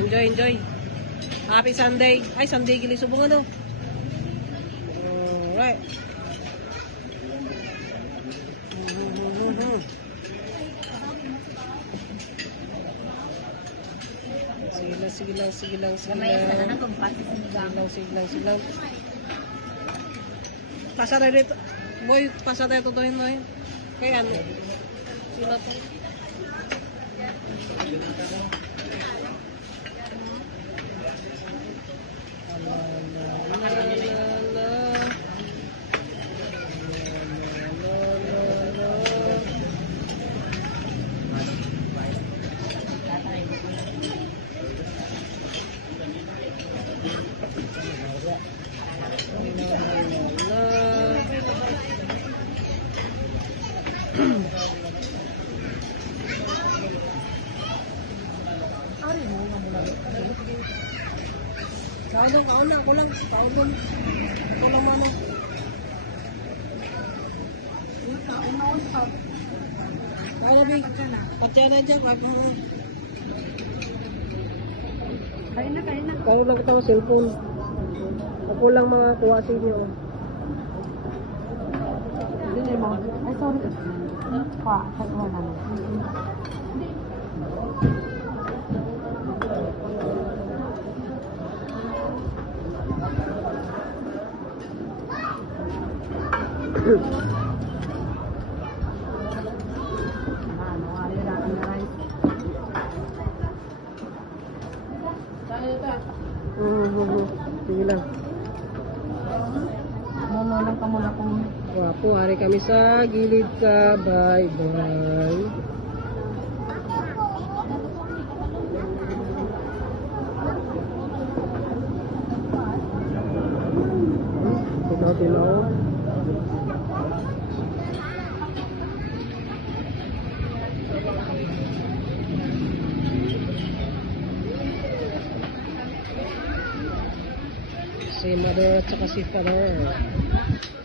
Enjoy, enjoy. Happy Sunday. Ay, Sunday gili subong ano. Alright. Sige lang. Silang. Pasa tayo dito. Boy, pasa tayo tutuhin mo eh. Kaya ano? Sila to. Kaon na, ako lang mano. Kaon na, Bing. Patya na dyan, wag mo. Kain na. Kaon lang kita sa cellphone. Ako lang mga kuha sa inyo. Ay, sorry. Katuwa naman. Sige lang. Manolang ka muna kung... Wapo, hari kami sa gilid ka. Bye-bye. Tinaw. Si mother at saka si father.